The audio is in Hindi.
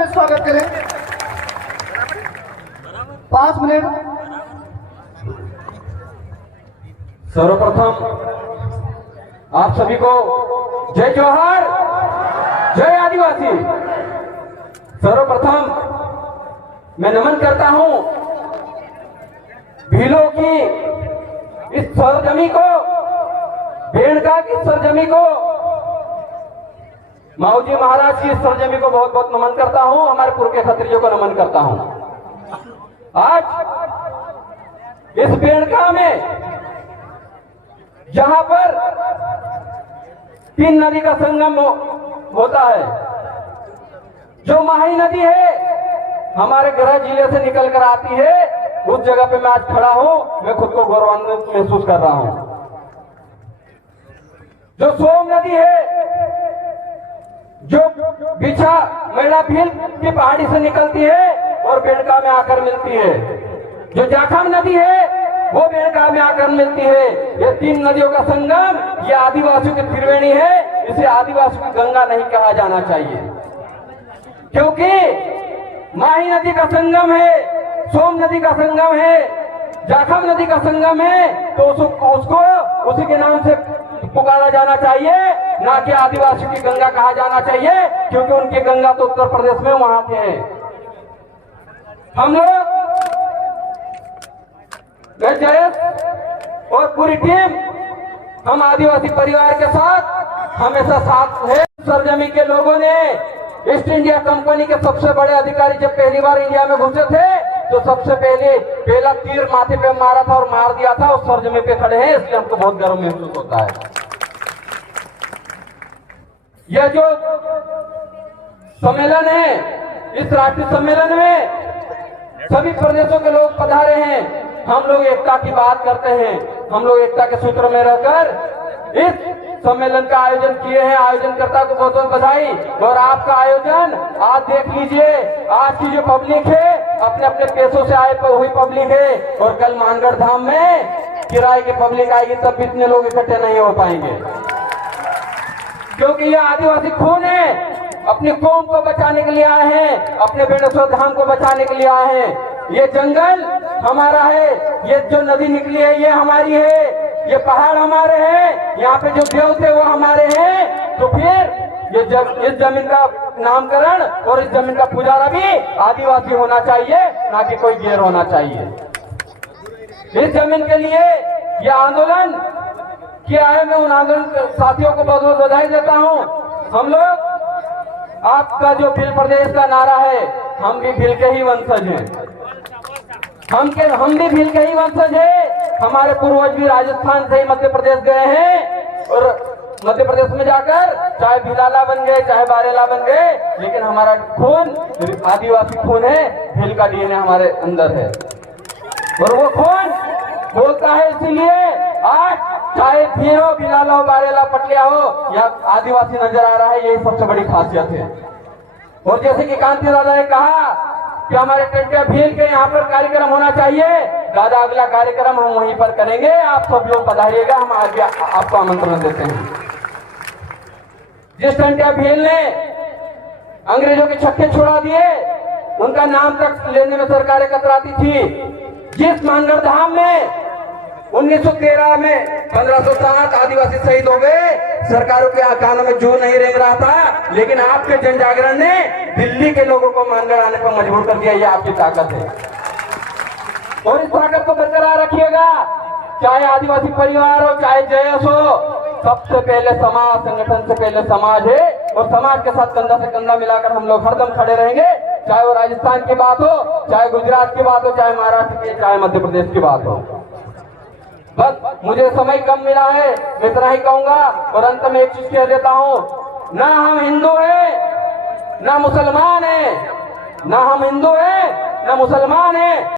में स्वागत करें। 5 मिनट। सर्वप्रथम आप सभी को जय जोहार, जय आदिवासी। सर्वप्रथम मैं नमन करता हूं भीलों की इस सरजमी को, भेड़का की सरजमी को, माऊजी महाराज की इस सरजमी को बहुत बहुत नमन करता हूं। हमारे पूर्व के क्षत्रियों को नमन करता हूं। आज इस भेड़का में जहां पर 3 नदी का संगम होता है, जो माही नदी है हमारे गृह जिले से निकल कर आती है, उस जगह पे मैं आज खड़ा हूं। मैं खुद को गौरवान्वित महसूस कर रहा हूं। जो सोम नदी है, जो बिछा मैला भील की पहाड़ी से निकलती है और बेड़का में आकर मिलती है, जो जाखम नदी है वो बेड़का में आकर मिलती है। ये 3 नदियों का संगम, ये आदिवासियों की त्रिवेणी है। इसे आदिवासियों की गंगा नहीं कहा जाना चाहिए, क्योंकि माही नदी का संगम है, सोम नदी का संगम है, जाखम नदी का संगम है, तो उसको उसी के नाम से पुकारा जाना चाहिए, ना कि आदिवासियों की गंगा कहा जाना चाहिए, क्योंकि उनकी गंगा तो उत्तर प्रदेश में वहां के हैं। हम लोग जयेश और पूरी टीम, हम आदिवासी परिवार के साथ हमेशा साथ है। सरजमी के लोगों ने ईस्ट इंडिया कंपनी के सबसे बड़े अधिकारी जब पहली बार इंडिया में घुसे थे, तो सबसे पहला तीर माथे पे मारा था और मार दिया था। उस सरजमी पे खड़े हैं, इसलिए हमको बहुत गर्व महसूस होता है। यह जो सम्मेलन है, इस राष्ट्रीय सम्मेलन में सभी प्रदेशों के लोग पधारे हैं। हम लोग एकता की बात करते हैं, हम लोग एकता के सूत्र में रहकर इस सम्मेलन का आयोजन किए हैं। आयोजनकर्ता को बहुत बहुत बधाई। और आपका आयोजन आज देख लीजिए, आज की जो पब्लिक है अपने अपने पेशों से आए हुई पब्लिक है, और कल मानगढ़ धाम में किराए की पब्लिक आएगी, तब भी इतने लोग इकट्ठे नहीं हो पाएंगे, क्योंकि ये आदिवासी खून है। अपनी कौम को बचाने के लिए आए हैं, अपने बेणेश्वर धाम को बचाने के लिए आए हैं। ये जंगल हमारा है, ये जो नदी निकली है ये हमारी है, ये पहाड़ हमारे हैं, यहाँ पे जो देव थे वो हमारे हैं। तो फिर इस जमीन का नामकरण और इस जमीन का पुजारा भी आदिवासी होना चाहिए, ना कि कोई गैर होना चाहिए। इस जमीन के लिए ये आंदोलन किया है। मैं उन आंदोलन साथियों को बहुत बहुत बधाई देता हूँ। हम लोग, आपका जो भील प्रदेश का नारा है, हम भी भील के ही वंशज हैं, हम भी भील के ही वंशज है। हमारे पूर्वज भी राजस्थान से ही मध्य प्रदेश गए हैं, और मध्य प्रदेश में जाकर चाहे भीलाला बन गए, चाहे बारेला बन गए, लेकिन हमारा खून आदिवासी खून है, भील का डीएनए हमारे अंदर है। और वो खून बोलता है, इसीलिए आज चाहे भील हो, भीलाला हो, बारेला, पटिया हो, या आदिवासी नजर आ रहा है। यही सबसे बड़ी खासियत है। और जैसे कि कांति दादा ने कहा कि हमारे टंटिया भील के यहाँ पर कार्यक्रम होना चाहिए, दादा अगला कार्यक्रम हम वहीं पर करेंगे। आप सब लोग पधारिएगा, हम आगे आपको आमंत्रण देते हैं। जिस टंटिया भील ने अंग्रेजों के छक्के छुड़ा दिए, उनका नाम तक लेने में सरकारें कतराती थी। जिस मानगढ़ धाम में 1913 में 1507 आदिवासी शहीद हो गए, सरकारों के कानों में जू नहीं रेंग रहा था, लेकिन आपके जन जागरण ने दिल्ली के लोगों को मानगढ़ आने पर मजबूर कर दिया। ये आपकी ताकत है, और इस ताकत को बरकरार रखिएगा। चाहे आदिवासी परिवार हो, चाहे जयस हो, सबसे पहले समाज, संगठन से पहले समाज है, और समाज के साथ कंधा से कंधा मिलाकर हम लोग हरदम खड़े रहेंगे। चाहे वो राजस्थान की बात हो, चाहे गुजरात की बात हो, चाहे महाराष्ट्र की, चाहे मध्य प्रदेश की बात हो। बस मुझे समय कम मिला है, मैं इतना ही कहूंगा। और अंत में एक चीज कह देता हूँ, ना हम हिंदू हैं ना मुसलमान हैं, ना हम हिंदू हैं ना मुसलमान हैं।